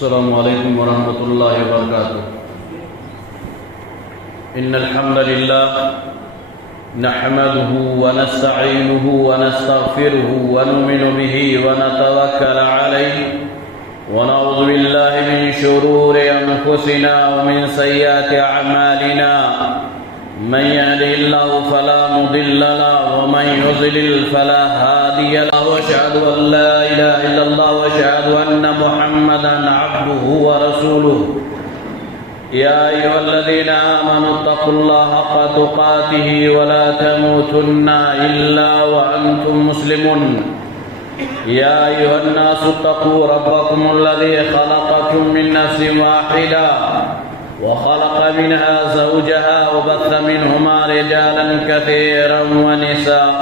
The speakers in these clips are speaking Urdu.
السلام علیکم ورحمۃ اللہ وبرکاتہ۔ ان الحمد للہ نحمده ونستعینه ونستغفره ونؤمن به ونتوکل علیہ ونعوذ باللہ من شرور انفسنا ومن سیئات اعمالنا من يهده الله فلا مضل له ومن يضلل فلا هادي له واشهد ان لا اله الا الله واشهد ان محمدا عبده ورسوله يا ايها الذين امنوا اتقوا الله حق تقاته ولا تموتن الا وانتم مسلمون يا ايها الناس اتقوا ربكم الذي خلقكم من نفس واحده وخلق منها زوجها وبث منهما رجالا كثيرا ونساء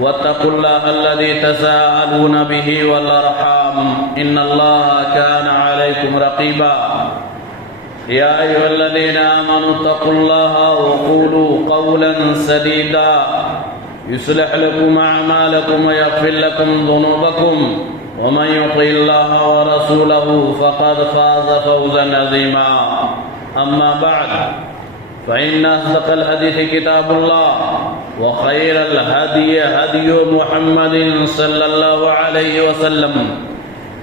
واتقوا الله الذي تساءلون به والارحام ان الله كان عليكم رقيبا يا ايها الذين امنوا اتقوا الله وقولوا قولا سديدا يصلح لكم اعمالكم ويغفر لكم ذنوبكم ومن يطع الله ورسوله فقد فاز فوزا عظيما اما بعد فان اصدق الحديث كتاب الله وخير الهدي هدي محمد صلى الله عليه وسلم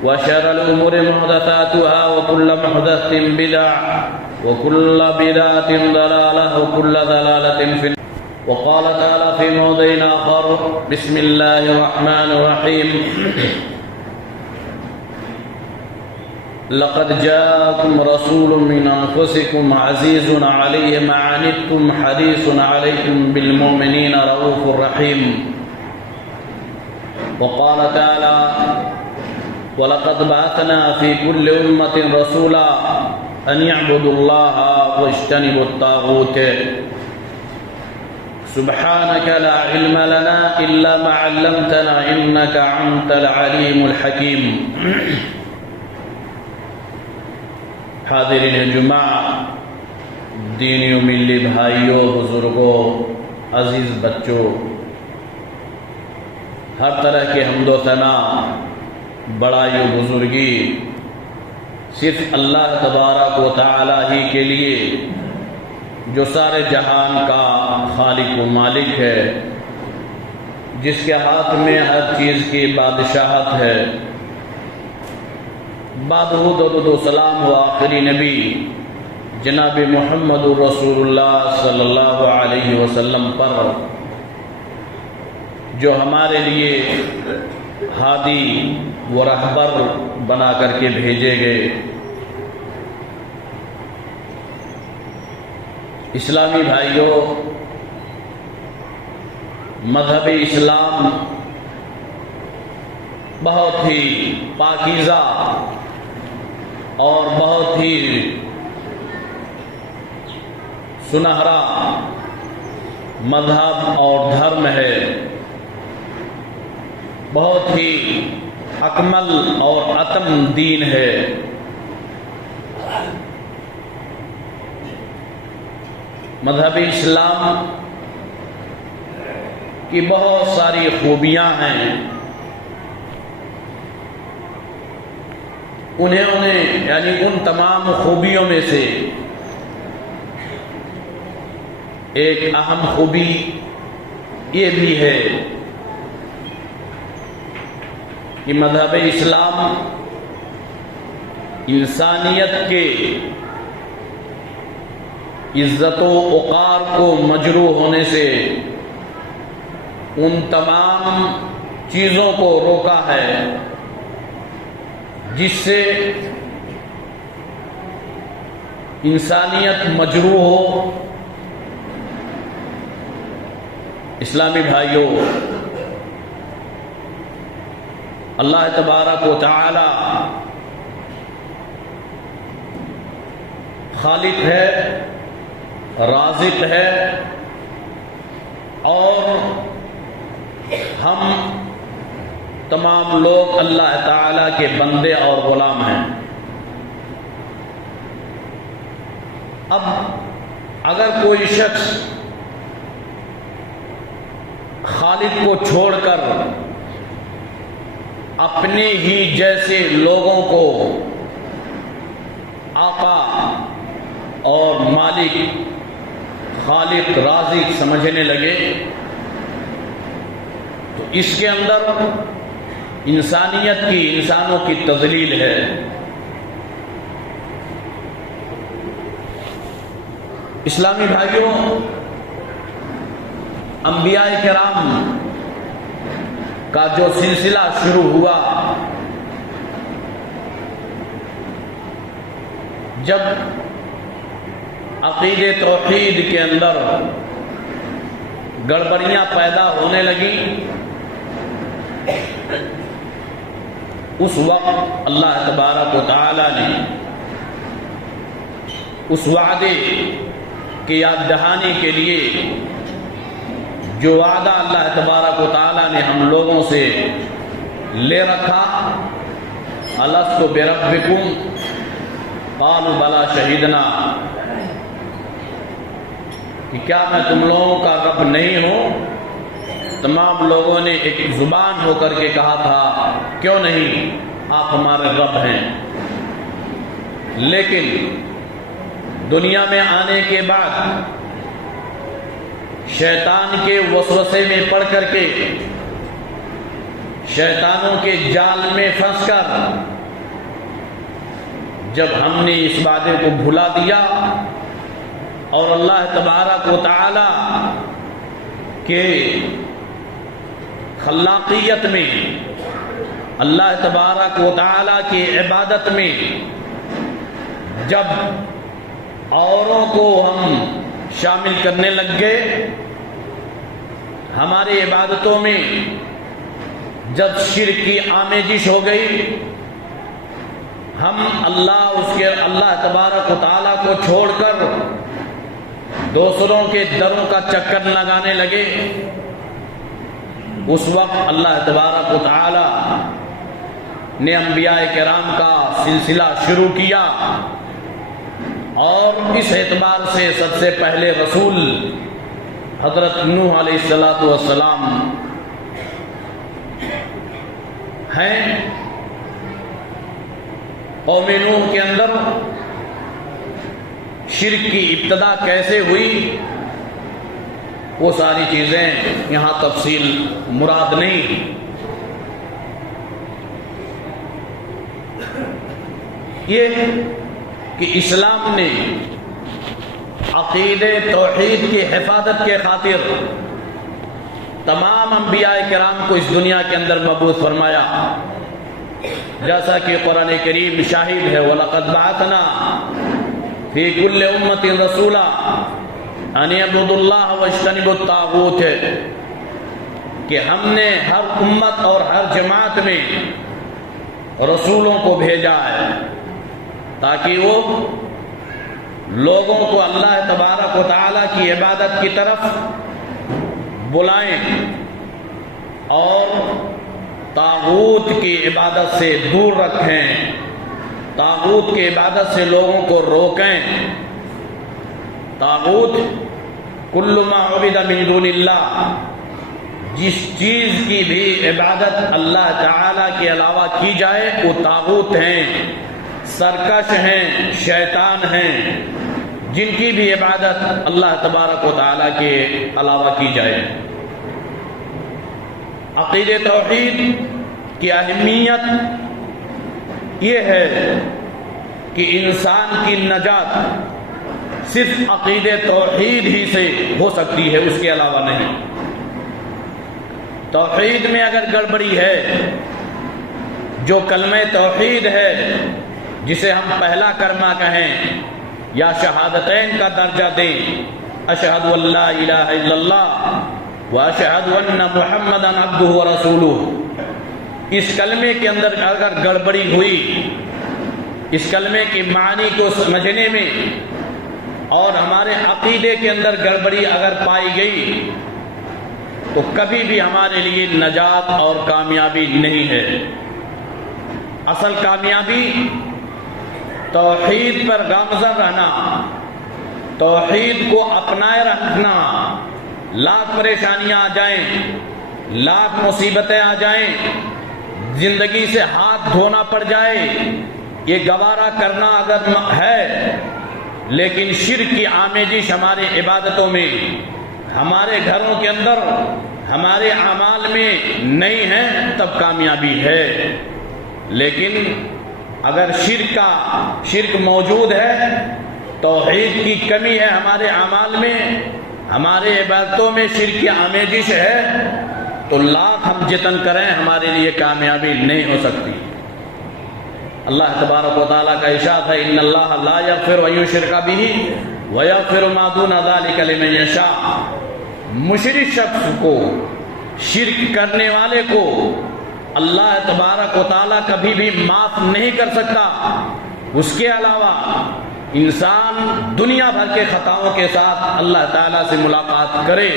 وشر الامور محدثاتها وكل محدثة بدعة وكل بدعة ضلالة وكل ضلالة في وقال تعالى في موضع آخر بسم الله الرحمن الرحيم لقد جاءكم رسول من أنفسكم عزيز عليه ما عنتم حريص عليكم بالمؤمنين رؤوف رحيم وقال تعالى ولقد بعثنا في كل أمة رسولا أن يعبدوا الله واجتنبوا الطاغوت سبحانك لا علم لنا إلا ما علمتنا إنك أنت العليم الحكيم حاضرین جمعہ، دینی و ملی بھائیوں، بزرگوں، عزیز بچوں، ہر طرح کے حمد و ثنا، بڑائی و بزرگی صرف اللہ تبارک و تعالی ہی کے لیے، جو سارے جہان کا خالق و مالک ہے، جس کے ہاتھ میں ہر چیز کی بادشاہت ہے۔ بعد درود و سلام و آخری نبی جناب محمد رسول اللہ صلی اللہ علیہ وسلم پر، جو ہمارے لیے ہادی و رہبر بنا کر کے بھیجے گئے۔ اسلامی بھائیوں، مذہب اسلام بہت ہی پاکیزہ اور بہت ہی سنہرا مذہب اور دھرم ہے، بہت ہی اکمل اور اتم دین ہے۔ مذہب اسلام کی بہت ساری خوبیاں ہیں، انہیں یعنی ان تمام خوبیوں میں سے ایک اہم خوبی یہ بھی ہے کہ مذہب اسلام انسانیت کے عزت و وقار کو مجروح ہونے سے ان تمام چیزوں کو روکا ہے جس سے انسانیت مجروح ہو۔ اسلامی بھائیوں، اللہ تبارک و تعالی خالق ہے، رازق ہے، اور ہم تمام لوگ اللہ تعالی کے بندے اور غلام ہیں۔ اب اگر کوئی شخص خالق کو چھوڑ کر اپنے ہی جیسے لوگوں کو مالک، خالق، رازق سمجھنے لگے تو اس کے اندر انسانیت کی، انسانوں کی تضلیل ہے۔ اسلامی بھائیوں، انبیاء کرام کا جو سلسلہ شروع ہوا، جب عقیدے توحید کے اندر گڑبڑیاں پیدا ہونے لگیں، اس وقت اللہ تبارک و تعالی نے اس وعدے کی یاد دہانی کے لیے جو وعدہ اللہ تبارک و تعالی نے ہم لوگوں سے لے رکھا، الست بربکم قالوا بلا شہیدنا، کہ کیا میں تم لوگوں کا رب نہیں ہوں؟ تمام لوگوں نے ایک زبان ہو کر کے کہا تھا کیوں نہیں، آپ ہمارے رب ہیں۔ لیکن دنیا میں آنے کے بعد شیطان کے وسوسے میں پڑ کر کے، شیطانوں کے جال میں پھنس کر جب ہم نے اس وعدے کو بھلا دیا اور اللہ تبارک و تعالی کے خلاقیت میں، اللہ تبارک و تعالی کی عبادت میں جب اوروں کو ہم شامل کرنے لگ گئے، ہماری عبادتوں میں جب شرک کی آمیزش ہو گئی، ہم اللہ تبارک و تعالیٰ کو چھوڑ کر دوسروں کے دروں کا چکر لگانے لگے، اس وقت اللہ تبارک و تعالیٰ نے انبیاء کرام کا سلسلہ شروع کیا، اور اس اعتبار سے سب سے پہلے رسول حضرت نوح علیہ السلام ہیں۔ قوم نوح کے اندر شرک کی ابتدا کیسے ہوئی، وہ ساری چیزیں یہاں تفصیل مراد نہیں۔ یہ کہ اسلام نے عقیدے توحید کی حفاظت کے خاطر تمام انبیاء کرام کو اس دنیا کے اندر مبعوث فرمایا، جیسا کہ قرآن کریم شاہد ہے، وَلَقَدْ بَعَثْنَا فِي كُلِّ أُمَّةٍ رَسُولًا أَنِ اعْبُدُوا اللَّهَ وَاجْتَنِبُوا الطَّاغُوتَ، کہ ہم نے ہر امت اور ہر جماعت میں رسولوں کو بھیجا ہے تاکہ وہ لوگوں کو اللہ تبارک و تعالیٰ کی عبادت کی طرف بلائیں اور طاغوت کی عبادت سے دور رکھیں، طاغوت کی عبادت سے لوگوں کو روکیں۔ طاغوت کل ما عبد من دون اللہ، جس چیز کی بھی عبادت اللہ تعالیٰ کے علاوہ کی جائے وہ طاغوت ہیں، سرکش ہیں، شیطان ہیں، جن کی بھی عبادت اللہ تبارک و تعالیٰ کے علاوہ کی جائے۔ عقیدہ توحید کی اہمیت یہ ہے کہ انسان کی نجات صرف عقیدہ توحید ہی سے ہو سکتی ہے، اس کے علاوہ نہیں۔ توحید میں اگر گڑبڑی ہے، جو کلمہ توحید ہے جسے ہم پہلا کلمہ کہیں یا شہادتین کا درجہ دیں، اشہد ان لا الہ الا اللہ واشہد ان محمدا عبدہ ورسولہ، اس کلمے کے اندر اگر گڑبڑی ہوئی، اس کلمے کی معنی کو سمجھنے میں اور ہمارے عقیدے کے اندر گڑبڑی اگر پائی گئی تو کبھی بھی ہمارے لیے نجات اور کامیابی نہیں ہے۔ اصل کامیابی توحید پر گامزن رہنا، توحید کو اپنائے رکھنا، لاکھ پریشانیاں آ جائیں، لاکھ مصیبتیں آ جائیں، زندگی سے ہاتھ دھونا پڑ جائے، یہ گوارا کرنا اگر ہے لیکن شرک کی آمیزش ہمارے عبادتوں میں، ہمارے گھروں کے اندر، ہمارے اعمال میں نہیں ہے تب کامیابی ہے۔ لیکن اگر شرک موجود ہے، توحید کی کمی ہے ہمارے اعمال میں، ہمارے عبادتوں میں شرک کی آمیزش ہے، تو لاکھ ہم جتن کریں ہمارے لیے کامیابی نہیں ہو سکتی۔ اللہ تبارک و تعالیٰ کا ارشاد ہے ان اللہ لا یغفر ان یشرک بہ ویغفر ما دون ذلک لمن یشاء۔ مشرک شخص کو، شرک کرنے والے کو اللہ تبارک و تعالیٰ کبھی بھی معاف نہیں کر سکتا۔ اس کے علاوہ انسان دنیا بھر کے خطاؤں کے ساتھ اللہ تعالیٰ سے ملاقات کرے،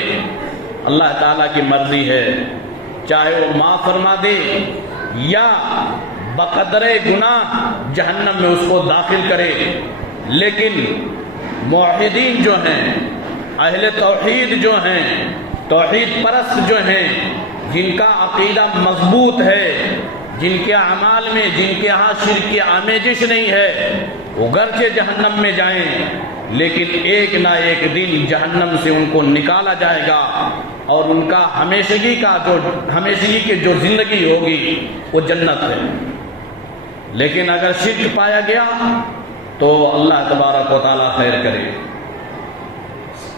اللہ تعالیٰ کی مرضی ہے، چاہے وہ معاف فرما دے یا بقدر گناہ جہنم میں اس کو داخل کرے۔ لیکن موحدین جو ہیں، اہل توحید جو ہیں، توحید پرست جو ہیں، جن کا عقیدہ مضبوط ہے، جن کے اعمال میں، جن کے ہاں شرک کی آمیزش نہیں ہے، وہ گرچہ جہنم میں جائیں لیکن ایک نہ ایک دن جہنم سے ان کو نکالا جائے گا، اور ان کا ہمیشگی کی جو زندگی ہوگی وہ جنت ہے۔ لیکن اگر شرک پایا گیا تو اللہ تبارک و تعالیٰ خیر کرے۔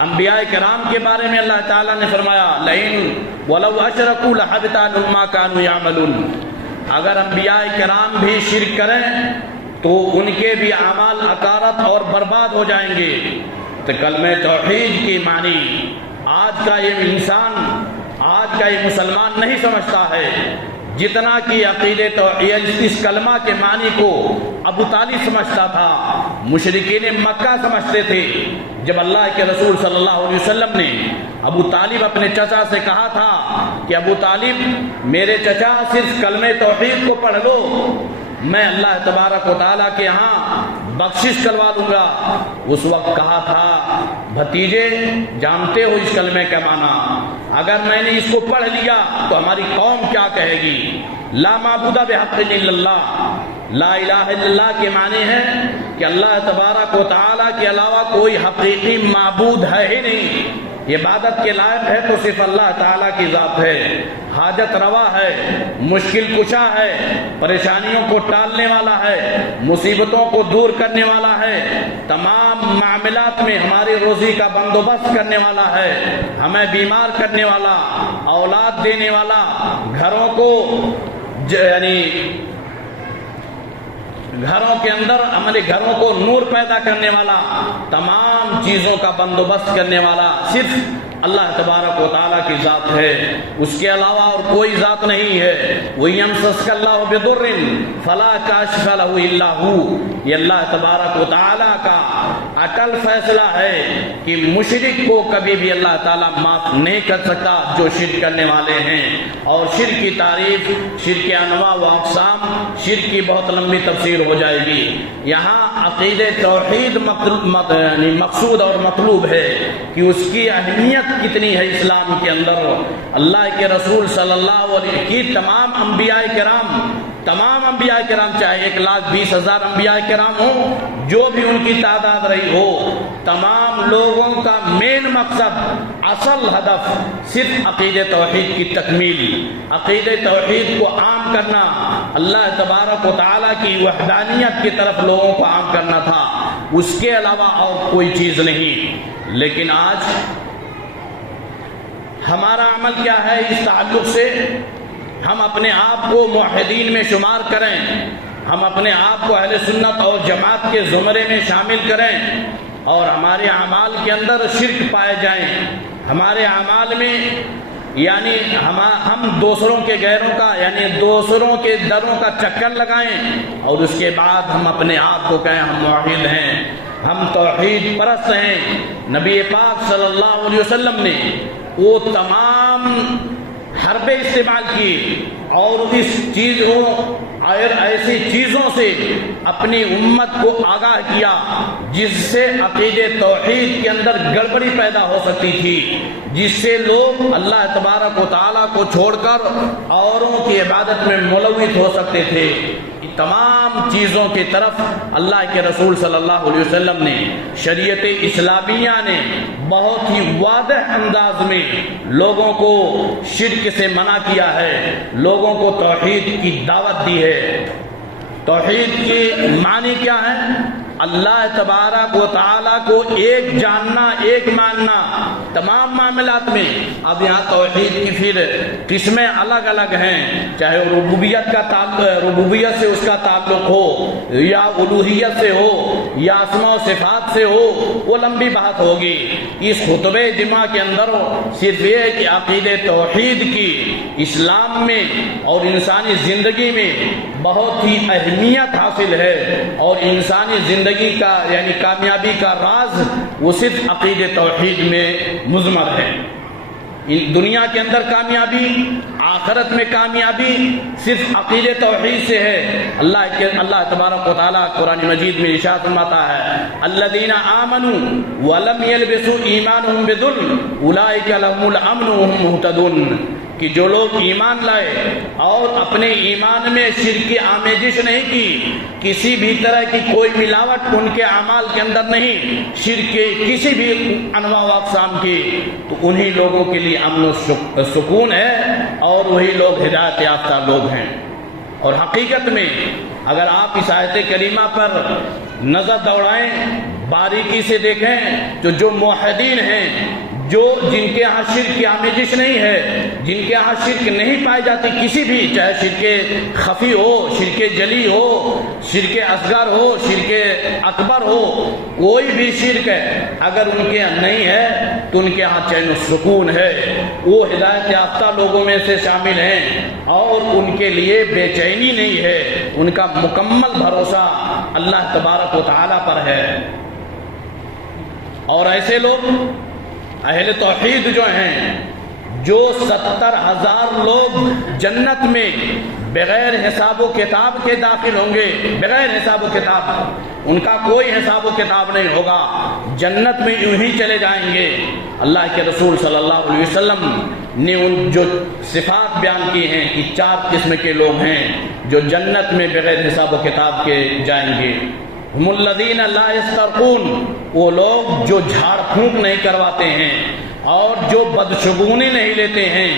انبیاء کرام کے بارے میں اللہ تعالیٰ نے فرمایا لئن ولو اشرکوا لحبط عنہم ما كانوا يعملون۔ اگر انبیاء کرام بھی شرک کریں تو ان کے بھی اعمال اکارت اور برباد ہو جائیں گے۔ تو کلمہ توحید کی معنی آج کا یہ انسان، آج کا یہ مسلمان نہیں سمجھتا ہے جتنا کہ عقیدے توحید، اس کلمہ کے معنی کو ابو طالب سمجھتا تھا، مشرکین مکہ سمجھتے تھے۔ جب اللہ کے رسول صلی اللہ علیہ وسلم نے ابو طالب اپنے چچا سے کہا تھا کہ ابو طالب میرے چچا صرف کلمہ توحید کو پڑھ لو، میں اللہ تبارک و تعالیٰ کے ہاں بخشش کروا دوں گا، اس وقت کہا تھا بھتیجے جانتے ہو اس کلمے کا معنی، اگر میں نے اس کو پڑھ لیا تو ہماری قوم کیا کہے گی؟ لا معبود بحق الا اللہ، لا الہ الا اللہ کے معنی ہے کہ اللہ تبارک و تعالیٰ کے علاوہ کوئی حقیقی معبود ہے ہی نہیں، عبادت کے لائق ہے تو صرف اللہ تعالیٰ کی ذات ہے، حاجت روا ہے، مشکل کشا ہے، پریشانیوں کو ٹالنے والا ہے، مصیبتوں کو دور کرنے والا ہے، تمام معاملات میں ہماری روزی کا بندوبست کرنے والا ہے، ہمیں بیمار کرنے والا، اولاد دینے والا، گھروں کو گھروں کے اندر عملی گھروں کو نور پیدا کرنے والا، تمام چیزوں کا بندوبست کرنے والا صرف اللہ تبارک و تعالیٰ کی ذات ہے، اس کے علاوہ اور کوئی ذات نہیں ہے۔ وَيَمْسَسْكَ اللَّهُ بِضُرٍّ فَلَا كَاشِفَ لَهُ إِلَّا هُوَ۔ یہ اللہ تبارک و تعالیٰ کا اٹل فیصلہ ہے کہ مشرک کو کبھی بھی اللہ تعالیٰ معاف نہیں کر سکتا جو شرک کرنے والے ہیں۔ اور شرک کی تعریف، شرک کے انواع و اقسام، شرک کی بہت لمبی تفسیر ہو جائے گی۔ یہاں عقیدہ توحید مقصود اور مطلوب ہے کہ اس کی اہمیت کتنی ہے اسلام کے اندر۔ اللہ کے رسول صلی اللہ علیہ وسلم کی تمام انبیاء کرام چاہے 1,20,000 انبیاء کرام ہوں، جو بھی ان کی تعداد رہی ہو، تمام لوگوں کا مین مقصد، اصل ہدف صرف عقیدہ توحید کی تکمیل، عقیدہ توحید کو عام کرنا، اللہ تبارک و تعالیٰ کی وحدانیت کی طرف لوگوں کو عام کرنا تھا، اس کے علاوہ اور کوئی چیز نہیں۔ لیکن آج ہمارا عمل کیا ہے اس تعلق سے؟ ہم اپنے آپ کو موحدین میں شمار کریں، ہم اپنے آپ کو اہل سنت اور جماعت کے زمرے میں شامل کریں، اور ہمارے اعمال کے اندر شرک پائے جائیں، ہمارے اعمال میں یعنی ہم دوسروں کے غیروں کا یعنی دوسروں کے دروں کا چکر لگائیں، اور اس کے بعد ہم اپنے آپ کو کہیں ہم موحد ہیں، ہم توحید پرست ہیں۔ نبی پاک صلی اللہ علیہ وسلم نے وہ تمام حربیں استعمال کی اور ایسی چیزوں سے اپنی امت کو آگاہ کیا جس سے عقیدہ توحید کے اندر گڑبڑی پیدا ہو سکتی تھی، جس سے لوگ اللہ تبارک و تعالیٰ کو چھوڑ کر اوروں کی عبادت میں ملوث ہو سکتے تھے۔ تمام تمام چیزوں کی طرف اللہ کے رسول صلی اللہ علیہ وسلم نے، شریعت اسلامیہ نے بہت ہی واضح انداز میں لوگوں کو شرک سے منع کیا ہے، لوگوں کو توحید کی دعوت دی ہے۔ توحید کے معنی کیا ہے؟ اللہ تبارک و تعالیٰ کو ایک جاننا، ایک ماننا تمام معاملات میں۔ اب یہاں توحید کی پھر قسمیں الگ الگ ہیں، چاہے ربوبیت کا تعلق، ربوبیت سے اس کا تعلق ہو، یا الوہیت سے ہو، یا اسماء و صفات سے ہو، وہ لمبی بات ہوگی۔ اس خطبہ جمعہ کے اندر صرف یہ ہے کہ عقید توحید کی اسلام میں اور انسانی زندگی میں بہت ہی اہمیت حاصل ہے، اور انسانی زندگی کا یعنی کامیابی کا راز وہ صرف عقید توحید میں مضمر ہے۔ دنیا کے اندر کامیابی، آخرت میں کامیابی صرف عقید توحید سے ہے۔ اللہ تبارک و تعالیٰ قرآن مجید میں ارشاد فرماتا ہے، الذین آمنوا ولم یلبسوا ایمانہم بظلم اولئک لہم الامن وہم مہتدون، کہ جو لوگ ایمان لائے اور اپنے ایمان میں شرک کی آمیزش نہیں کی، کسی بھی طرح کی کوئی ملاوٹ ان کے اعمال کے اندر نہیں، شرک کے کسی بھی انواع و اقسام کی، تو انہی لوگوں کے لیے امن و سکون ہے، اور وہی لوگ ہدایت یافتہ لوگ ہیں۔ اور حقیقت میں اگر آپ اس آیت کریمہ پر نظر دوڑائیں، باریکی سے دیکھیں، تو جو موحدین ہیں، جن کے ہاں شرک کی آمیزش نہیں ہے، جن کے ہاں شرک نہیں پائی جاتی کسی بھی، چاہے شرک خفی ہو، شرک جلی ہو، شرک اصغر ہو، شرک اکبر ہو، کوئی بھی شرک ہے اگر ان کے ہاں نہیں ہے تو ان کے ہاں چین و سکون ہے، وہ ہدایت یافتہ لوگوں میں سے شامل ہیں، اور ان کے لیے بے چینی نہیں ہے، ان کا مکمل بھروسہ اللہ تبارک و تعالیٰ پر ہے۔ اور ایسے لوگ اہل توحید جو ہیں، جو 70,000 لوگ جنت میں بغیر حساب و کتاب کے داخل ہوں گے، بغیر حساب و کتاب، ان کا کوئی حساب و کتاب نہیں ہوگا، جنت میں یوں ہی چلے جائیں گے۔ اللہ کے رسول صلی اللہ علیہ وسلم نے ان جو صفات بیان کی ہیں کہ 4 قسم کے لوگ ہیں جو جنت میں بغیر حساب و کتاب کے جائیں گے۔ ہم الذین لا یسترقون، وہ لوگ جو جھاڑ پھونک نہیں کرواتے ہیں، اور جو بدشگونی نہیں لیتے ہیں،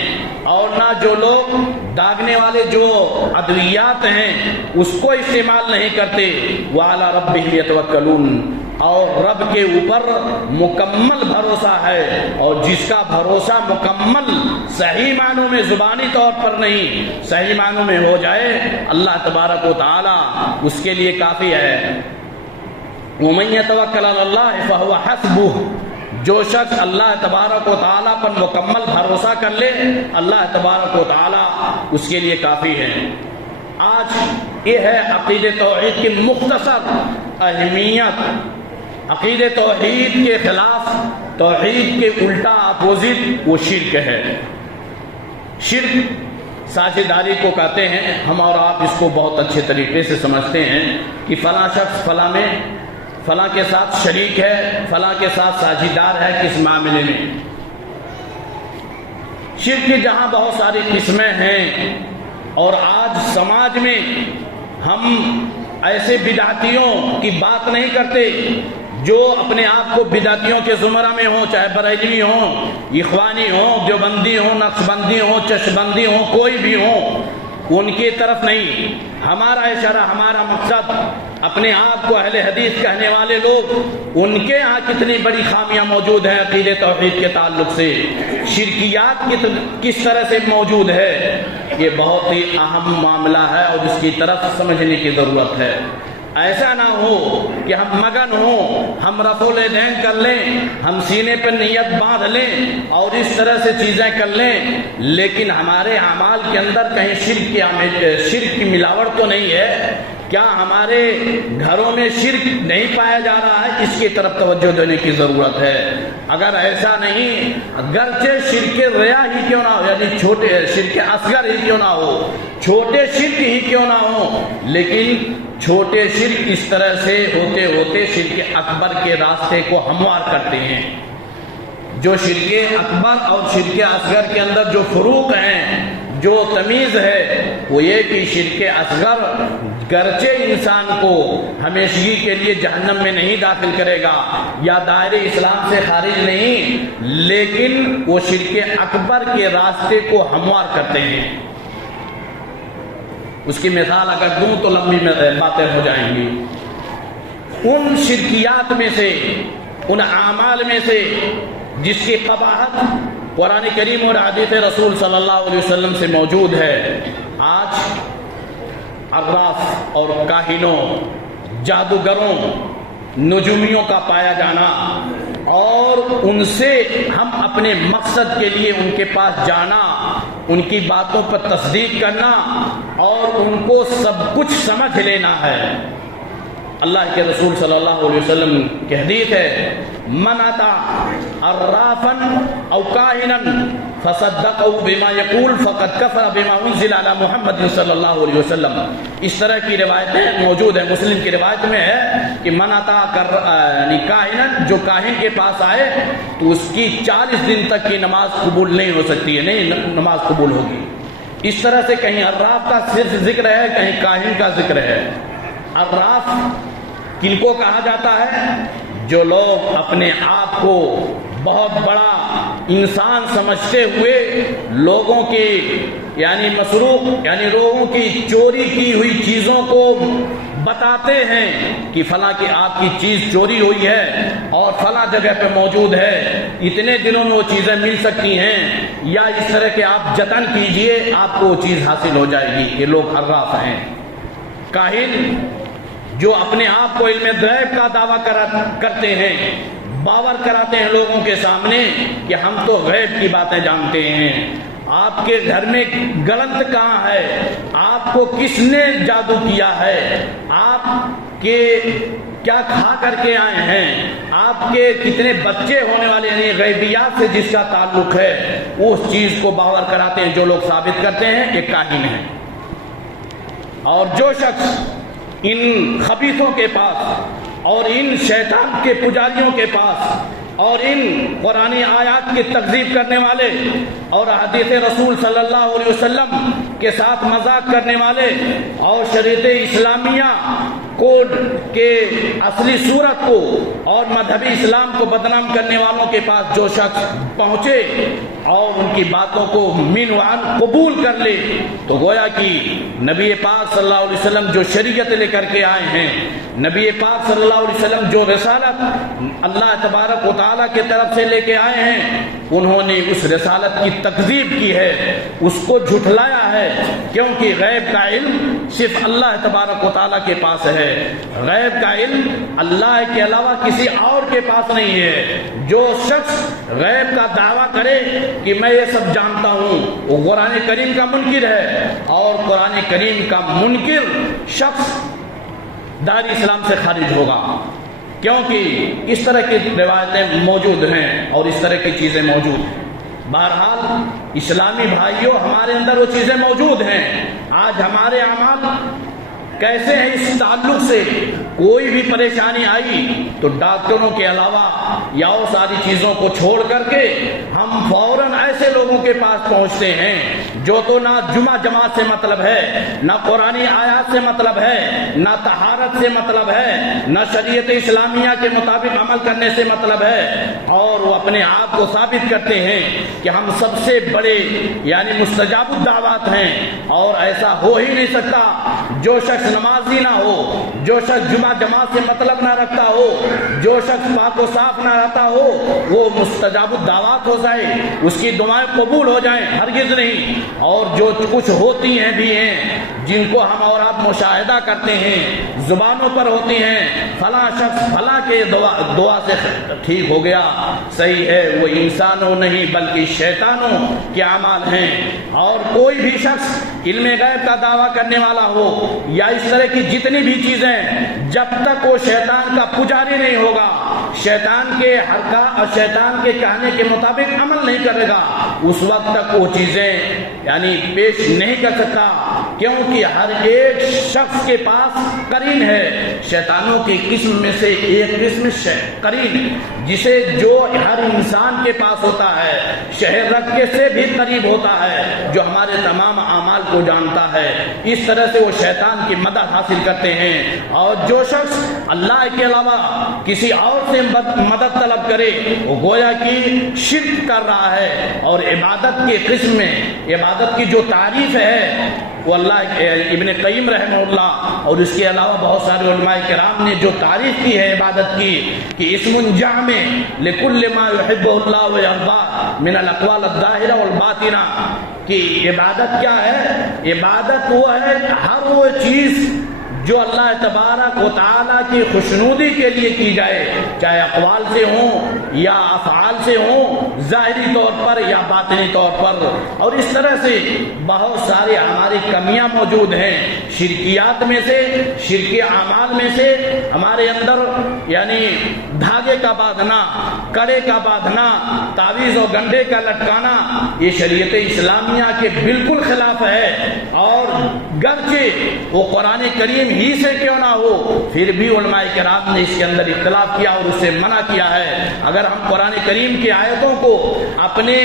اور نہ جو لوگ داغنے والے جو ادویات ہیں اس کو استعمال نہیں کرتے، وعلی ربہم یتوکلون، اور رب کے اوپر مکمل بھروسہ ہے، اور جس کا بھروسہ مکمل صحیح معنوں میں زبانی طور پر نہیں، صحیح معنوں میں ہو جائے، اللہ تبارک و تعالی اس کے لیے کافی ہے۔ وَمَن يَتَوَكَّلْ عَلَى اللَّهِ فَهُوَ حَسْبُهُ، جو شخص اللہ تبارک و تعالیٰ پر مکمل بھروسہ کر لے، اللہ تبارک و تعالیٰ اس کے لیے کافی ہے۔ آج یہ ہے عقید توحید کی مختصر اہمیت۔ عقید توحید کے خلاف، توحید کے الٹا اپوزٹ وہ شرک ہے۔ شرک ساجھیداری کو کہتے ہیں، ہم اور آپ اس کو بہت اچھے طریقے سے سمجھتے ہیں کہ فلاں شخص فلاں کے ساتھ شریک ہے، فلاں کے ساتھ ساجھیدار ہے کس معاملے میں۔ شرک کی جہاں بہت ساری قسمیں ہیں، اور آج سماج میں ہم ایسے بدعتیوں کی بات نہیں کرتے جو اپنے آپ کو بدعتیوں کے زمرہ میں ہوں، چاہے بریلوی ہوں، اخوانی ہوں، دیوبندی ہوں، نقشبندی ہوں، چشمبندی ہوں، کوئی بھی ہوں، ان کی طرف نہیں۔ ہمارا اشارہ، ہمارا مقصد اپنے آپ کو اہل حدیث کہنے والے لوگ، ان کے ہاں کتنی بڑی خامیاں موجود ہیں عقید توحید کے تعلق سے، شرکیات کس طرح سے موجود ہے، یہ بہت ہی اہم معاملہ ہے، اور اس کی طرف سمجھنے کی ضرورت ہے۔ ایسا نہ ہو کہ ہم مگن ہوں، ہم رفع الیدین کر لیں، ہم سینے پر نیت باندھ لیں اور اس طرح سے چیزیں کر لیں، لیکن ہمارے اعمال کے اندر کہیں شرک کی ملاوٹ تو نہیں ہے؟ کیا ہمارے گھروں میں شرک نہیں پایا جا رہا ہے؟ اس کی طرف توجہ دینے کی ضرورت ہے۔ اگر ایسا نہیں، اگرچہ شرک ریا ہی کیوں نہ ہو، یعنی چھوٹے شرک اصغر ہی کیوں نہ ہو، چھوٹے شرک ہی کیوں نہ ہو، لیکن چھوٹے شرک اس طرح سے ہوتے ہوتے شرک اکبر کے راستے کو ہموار کرتے ہیں۔ جو شرک اکبر اور شرک اصغر کے اندر جو فروق ہیں، جو تمیز ہے وہ یہ کہ شرک اصغر گرچہ انسان کو ہمیشگی کے لیے جہنم میں نہیں داخل کرے گا یا دائرے اسلام سے خارج نہیں، لیکن وہ شرک اکبر کے راستے کو ہموار کرتے ہیں۔ اس کی مثال اگر دوں تو لمبی باتیں ہو جائیں گی۔ ان شرکیات میں سے، ان اعمال میں سے جس کی قباحت قرآن کریم اور حدیث رسول صلی اللہ علیہ وسلم سے موجود ہے، آج عراف اور کاہنوں، جادوگروں، نجومیوں کا پایا جانا اور ان سے ہم اپنے مقصد کے لیے ان کے پاس جانا، ان کی باتوں پر تصدیق کرنا اور ان کو سب کچھ سمجھ لینا ہے۔ اللہ کے رسول صلی اللہ علیہ وسلم کی حدیث ہے، من اتا عرافا او کاہنا فصدقه بما یقول فقد کفر بما انزل علی محمد صلی اللہ علیہ وسلم۔ اس طرح کی روایتیں موجود ہیں۔ مسلم کی روایت میں ہے کہ من اتا یعنی کاہنا، جو کاہن کے پاس آئے تو اس کی 40 دن تک کی نماز قبول نہیں ہو سکتی ہے، نہیں نماز قبول ہوگی۔ اس طرح سے کہیں عراف کا صرف ذکر ہے، کہیں کاہن کا ذکر ہے۔ عراف کن کو کہا جاتا ہے؟ جو لوگ اپنے آپ کو بہت بڑا انسان سمجھتے ہوئے لوگوں کی یعنی مسروق یعنی لوگوں کی چوری کی ہوئی چیزوں کو بتاتے ہیں کہ فلاں کی آپ کی چیز چوری ہوئی ہے اور فلاں جگہ پہ موجود ہے، اتنے دنوں میں وہ چیزیں مل سکتی ہیں، یا اس طرح کے آپ جتن کیجئے آپ کو وہ چیز حاصل ہو جائے گی۔ یہ لوگ عراف ہیں۔ کاہن جو اپنے آپ کو علم غیب کا دعویٰ کرتے ہیں، باور کراتے ہیں لوگوں کے سامنے کہ ہم تو غیب کی باتیں جانتے ہیں۔ آپ کے گھر میں گلنت کہاں ہے؟ آپ کو کس نے جادو کیا ہے؟ آپ کے کیا کھا کر کے آئے ہیں؟ آپ کے کتنے بچے ہونے والے ہیں؟ غیبیات سے جس کا تعلق ہے اس چیز کو باور کراتے ہیں۔ جو لوگ ثابت کرتے ہیں یہ کاہن ہیں۔ اور جو شخص ان خبیثوں کے پاس اور ان شیطان کے پجاریوں کے پاس اور ان قرآنی آیات کی تکذیب کرنے والے اور حدیث رسول صلی اللہ علیہ وسلم کے ساتھ مذاق کرنے والے اور شریعت اسلامیہ کوڈ کے اصلی صورت کو اور مذہبی اسلام کو بدنام کرنے والوں کے پاس جو شخص پہنچے اور ان کی باتوں کو من وعن قبول کر لے تو گویا کہ نبی پاک صلی اللہ علیہ وسلم جو شریعت لے کر کے آئے ہیں، نبی پاک صلی اللہ علیہ وسلم جو رسالت اللہ تبارک و تعالیٰ کی طرف سے لے کے آئے ہیں، انہوں نے اس رسالت کی تکذیب کی ہے، اس کو جھٹلایا ہے، کیونکہ غیب کا علم صرف اللہ تبارک و تعالیٰ کے پاس ہے۔ غیب کا علم اللہ کے علاوہ کسی اور کے پاس نہیں ہے۔ جو شخص غیب کا دعویٰ کرے کہ میں یہ سب جانتا ہوں وہ قرآن کریم کا منکر ہے، اور قرآن کریم کا منکر شخص دار اسلام سے خارج ہوگا، کیونکہ اس طرح کی روایتیں موجود ہیں اور اس طرح کی چیزیں موجود ہیں۔ بہرحال اسلامی بھائیوں، ہمارے اندر وہ چیزیں موجود ہیں۔ آج ہمارے اعمال کیسے ہیں؟ اس تعلق سے کوئی بھی پریشانی آئی تو ڈاکٹروں کے علاوہ یا وہ ساری چیزوں کو چھوڑ کر کے ہم فوراً ایسے لوگوں کے پاس پہنچتے ہیں جو تو نہ جمعہ جماعت سے مطلب ہے، نہ قرآنی آیات سے مطلب ہے، نہ طہارت سے مطلب ہے، نہ شریعت اسلامیہ کے مطابق عمل کرنے سے مطلب ہے، اور وہ اپنے آپ کو ثابت کرتے ہیں کہ ہم سب سے بڑے یعنی مستجاب الدعوات ہیں، اور ایسا ہو ہی نہیں سکتا۔ جو شخص نمازی نہ ہو، جو شخص جمعہ جماعت سے مطلب نہ رکھتا ہو، جو شخص پاک و صاف نہ رہتا ہو، وہ مستجاب الدعوات ہو جائے، اس کی دعائیں قبول ہو جائیں، ہرگز نہیں۔ اور جو کچھ ہوتی ہیں بھی ہیں جن کو ہم اور آپ مشاہدہ کرتے ہیں، زبانوں پر ہوتی ہیں، فلاں شخص فلاں کے دعا سے ٹھیک ہو گیا، صحیح ہے، وہ انسانوں نہیں بلکہ شیطانوں کے اعمال ہیں۔ اور کوئی بھی شخص علم غیب کا دعویٰ کرنے والا ہو یا اس طرح کی جتنی بھی چیزیں، جب تک وہ شیطان کا پجاری نہیں ہوگا، شیطان کے حرکات اور شیطان کے کہنے کے مطابق عمل نہیں کرے گا، اس وقت تک وہ چیزیں یعنی پیش نہیں کر سکتا، کیونکہ ہر ایک شخص کے پاس قرین ہے. شیطانوں کی قسم میں سے ایک قسم قرین جسے جو ہر انسان کے پاس ہوتا ہے, شہر رکھے سے بھی قریب ہوتا ہے, جو ہمارے تمام اعمال کو جانتا ہے. اس طرح سے وہ شیطان کی مدد حاصل کرتے ہیں. اور جو شخص اللہ کے علاوہ کسی اور سے مدد طلب کرے وہ گویا کہ شرک کر رہا ہے. اور عبادت کے قسم میں عبادت کی جو تعریف ہے وہ اللہ ابن قیم رحمہ اللہ اور اس کے علاوہ بہت سارے علماء کرام نے جو تعریف کی ہے عبادت کی کہ اسم جامع لکل ما یحبہ اللہ ویرضاہ من الاقوال الظاہرہ والباطنہ. کہ عبادت کیا ہے؟ عبادت وہ ہے ہر وہ چیز جو اللہ تبارک و تعالیٰ کی خوشنودی کے لیے کی جائے, چاہے اقوال سے ہوں یا افعال سے ہوں, ظاہری طور پر یا باطنی طور پر. اور اس طرح سے بہت ساری ہماری کمیاں موجود ہیں. شرکیات میں سے, شرکی اعمال میں سے ہمارے اندر یعنی دھاگے کا باندھنا, کڑے کا باندھنا, تعویذ و گنڈے کا لٹکانا, یہ شریعت اسلامیہ کے بالکل خلاف ہے. اور گرچہ وہ قرآن کریم ہی سے کیوں نہ ہو, پھر بھی علماء کرام نے اس کے اندر اختلاف کیا اور اسے منع کیا ہے. اگر ہم قرآن کریم کی آیتوں کو اپنے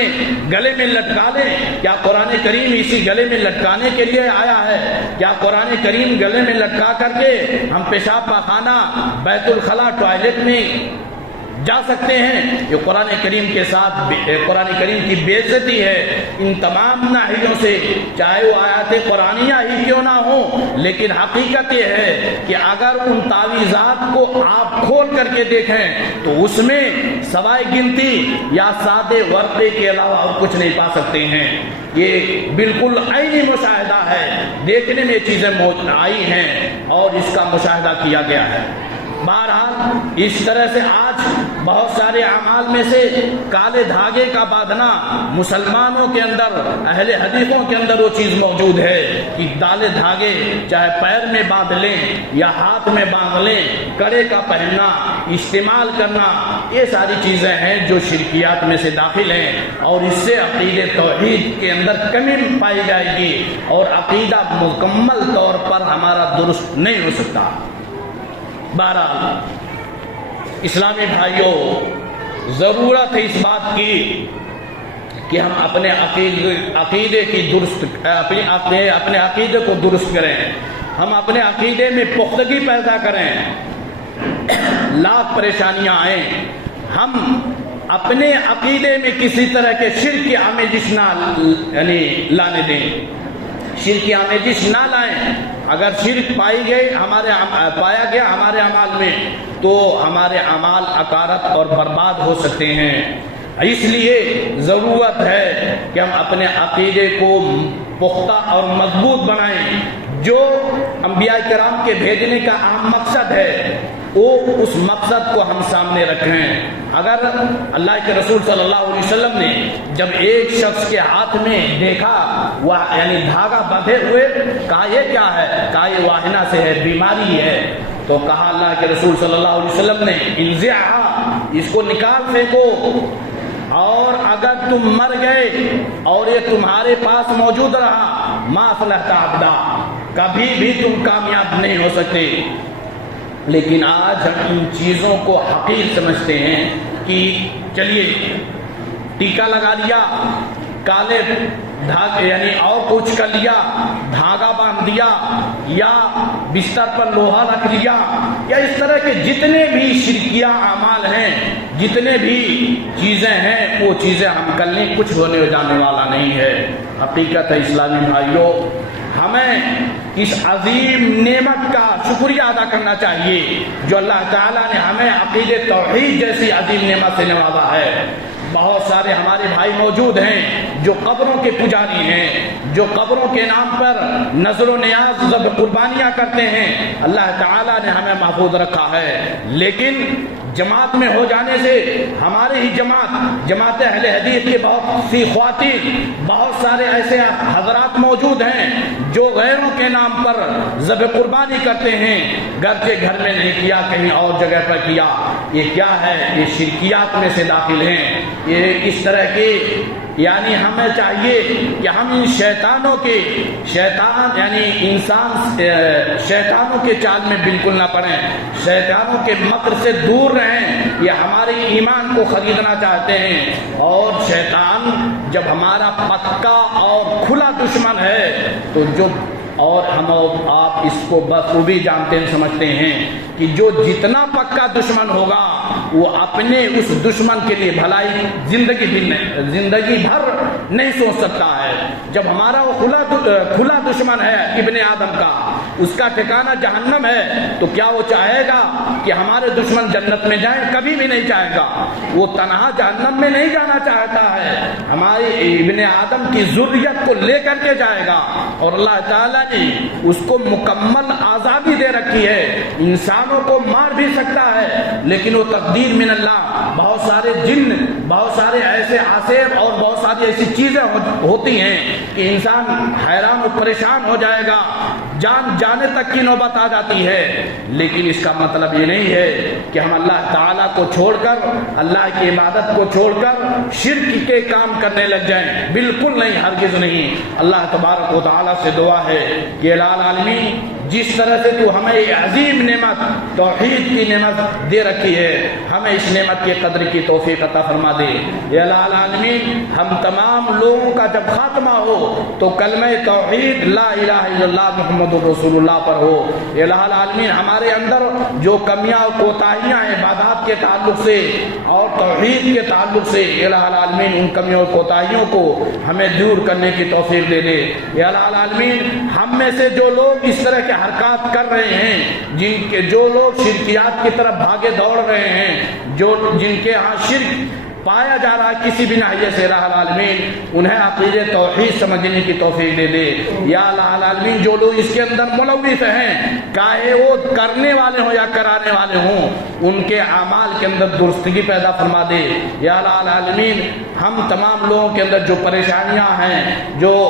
گلے میں لٹکا لیں, کیا قرآن کریم اسی گلے میں لٹکانے کے لیے آیا ہے؟ کیا قرآن کریم گلے میں لٹکا کر کے ہم پیشاب پاخانہ, بیت الخلاء, ٹوائلٹ میں جا سکتے ہیں؟ یہ قرآن کریم کے ساتھ قرآن کریم کی بے عزتی ہے. ان تمام ناحیوں سے, چاہے وہ آیات قرآنیہ ہی کیوں نہ ہوں, لیکن حقیقت یہ ہے کہ اگر ان تعویذات کو آپ کھول کر کے دیکھیں تو اس میں سوائے گنتی یا سادے ورقے کے علاوہ اور کچھ نہیں پا سکتے ہیں. یہ بالکل عینی مشاہدہ ہے, دیکھنے میں چیزیں آئی ہیں اور اس کا مشاہدہ کیا گیا ہے. بہرحال اس طرح سے آج بہت سارے اعمال میں سے کالے دھاگے کا باندھنا مسلمانوں کے اندر, اہل حدیثوں کے اندر وہ چیز موجود ہے کہ کالے دھاگے چاہے پیر میں باندھ لیں یا ہاتھ میں باندھ لیں, کڑے کا پہننا, استعمال کرنا, یہ ساری چیزیں ہیں جو شرکیات میں سے داخل ہیں. اور اس سے عقیدے توحید کے اندر کمی پائی جائے گی اور عقیدہ مکمل طور پر ہمارا درست نہیں ہو سکتا. بہرحال اسلامی بھائیوں, ضرورت ہے اس بات کی کہ ہم اپنے عقیدے کی درست اپنے عقیدے کو درست کریں, ہم اپنے عقیدے میں پختگی پیدا کریں. لاکھ پریشانیاں آئیں, ہم اپنے عقیدے میں کسی طرح کے شرک کی آمیزش نہ یعنی لانے دیں, شرک کی آمیزش نہ لائیں. اگر شرک پایا گیا ہمارے اعمال میں تو ہمارے اعمال اکارت اور برباد ہو سکتے ہیں. اس لیے ضرورت ہے کہ ہم اپنے عقیدے کو پختہ اور مضبوط بنائیں. جو انبیاء کرام کے بھیجنے کا اہم مقصد ہے وہ اس مقصد کو ہم سامنے رکھیں. اگر اللہ کے رسول صلی اللہ علیہ وسلم نے جب ایک شخص کے ہاتھ میں دیکھا وہ یعنی دھاگا بندھے ہوئے, کہا یہ کیا ہے؟ کہا یہ واہنہ سے ہے, بیماری ہے. تو کہا اللہ کے رسول صلی اللہ علیہ وسلم نے انزعها, اس کو نکال پھینکو, اور اگر تم مر گئے اور یہ تمہارے پاس موجود رہا ما فلحت عبدا, کبھی بھی تم کامیاب نہیں ہو سکتے. لیکن آج ہم ان چیزوں کو حقیر سمجھتے ہیں کہ چلیے ٹیکا لگا لیا, کالے دھاگے یعنی اور کچھ کر لیا, دھاگا باندھ دیا یا بستر پر لوہا رکھ لیا, یا اس طرح کے جتنے بھی شرکیہ اعمال ہیں, جتنے بھی چیزیں ہیں وہ چیزیں ہم کر لیں, کچھ ہونے جانے والا نہیں ہے. حقیقت ہے اسلامی بھائیوں, ہمیں اس عظیم نعمت کا شکریہ ادا کرنا چاہیے جو اللہ تعالیٰ نے ہمیں عقیدے توحید جیسی عظیم نعمت سے نوازا ہے. بہت سارے ہمارے بھائی موجود ہیں جو قبروں کے پجاری ہیں, جو قبروں کے نام پر نذر و نیاز ذبح قربانیاں کرتے ہیں. اللہ تعالیٰ نے ہمیں محفوظ رکھا ہے, لیکن جماعت میں ہو جانے سے ہماری ہی جماعت اہل حدیث کی بہت سی خواتین, بہت سارے ایسے حضرات موجود ہیں جو غیروں کے نام پر ذبح قربانی کرتے ہیں, گھر کے گھر میں نہیں کیا, کہیں اور جگہ پر کیا. یہ کیا ہے؟ یہ شرکیات میں سے داخل ہیں۔ یہ اس طرح کے یعنی ہمیں چاہیے کہ ہم ان شیطانوں کے چال میں بالکل نہ پڑیں، شیطانوں کے مکر سے دور رہیں۔ یہ ہمارے ایمان کو خریدنا چاہتے ہیں، اور شیطان جب ہمارا پکا اور کھلا دشمن ہے تو اور ہم آپ اس کو بخوبی جانتے ہیں، سمجھتے ہیں کہ جو جتنا پکا دشمن ہوگا وہ اپنے اس دشمن کے لیے بھلائی زندگی بھر نہیں سوچ سکتا ہے۔ جب ہمارا وہ کھلا دشمن ہے ابن آدم کا، اس کا ٹھکانہ جہنم ہے، تو کیا وہ چاہے گا کہ ہمارے دشمن جنت میں جائیں؟ کبھی بھی نہیں چاہے گا۔ وہ تنہا جہنم میں نہیں جانا چاہتا ہے، ہمارے ابن آدم کی ذریت کو لے کر کے جائے گا۔ اور اللہ تعالیٰ نے اس کو مکمل آزادی دے رکھی ہے، انسانوں کو مار بھی سکتا ہے، لیکن وہ تقدیر من اللہ، بہت سارے جن، بہت سارے ایسے عاصف اور بہت ساری ایسی چیزیں ہوتی ہیں کہ انسان حیران و پریشان ہو جائے گا، جان جانے تک کی نوبت آ جاتی ہے۔ لیکن اس کا مطلب یہ نہیں ہے کہ ہم اللہ تعالیٰ کو چھوڑ کر، اللہ کی عبادت کو چھوڑ کر شرک کے کام کرنے لگ جائیں، بالکل نہیں، ہرگز نہیں۔ اللہ تبارک و تعالیٰ سے دعا ہے کہ الہ العالمین جس طرح سے تو ہمیں یہ عظیم نعمت توحید کی نعمت دے رکھی ہے، ہمیں اس نعمت کی قدر کی توفیق عطا فرما دے۔ یا الہ العالمین ہم تمام لوگوں کا جب خاتمہ ہو تو کلمہ توحید لا الہ الا اللہ محمد رسول اللہ پر ہو۔ یا الہ العالمین ہمارے اندر جو کمیاں اور کوتاہیاں ہیں عبادات کے تعلق سے اور توحید کے تعلق سے، یا الہ العالمین ان کمیوں اور کوتاہیوں کو ہمیں دور کرنے کی توفیق دے دے۔ یا الہ العالمین ہم میں سے جو لوگ اس طرح کے حرکات کر رہے ہیں، جو لوگ شرکیات کی طرف بھاگے دوڑ رہے ہیں، جن کے ہاں شرک پایا جا رہا ہے کسی بھی ناحیے سے، الہ العالمین انہیں عقیدہ توحید سمجھنے کی توفیق دے دے۔ یا الہ العالمین جو لوگ اس کے اندر ملوث ہیں، چاہے وہ کرنے والے ہوں یا کرانے والے ہوں، ان کے اعمال کے اندر درستگی پیدا فرما دے۔ یا الہ العالمین ہم تمام لوگوں کے اندر جو پریشانیاں ہیں، جو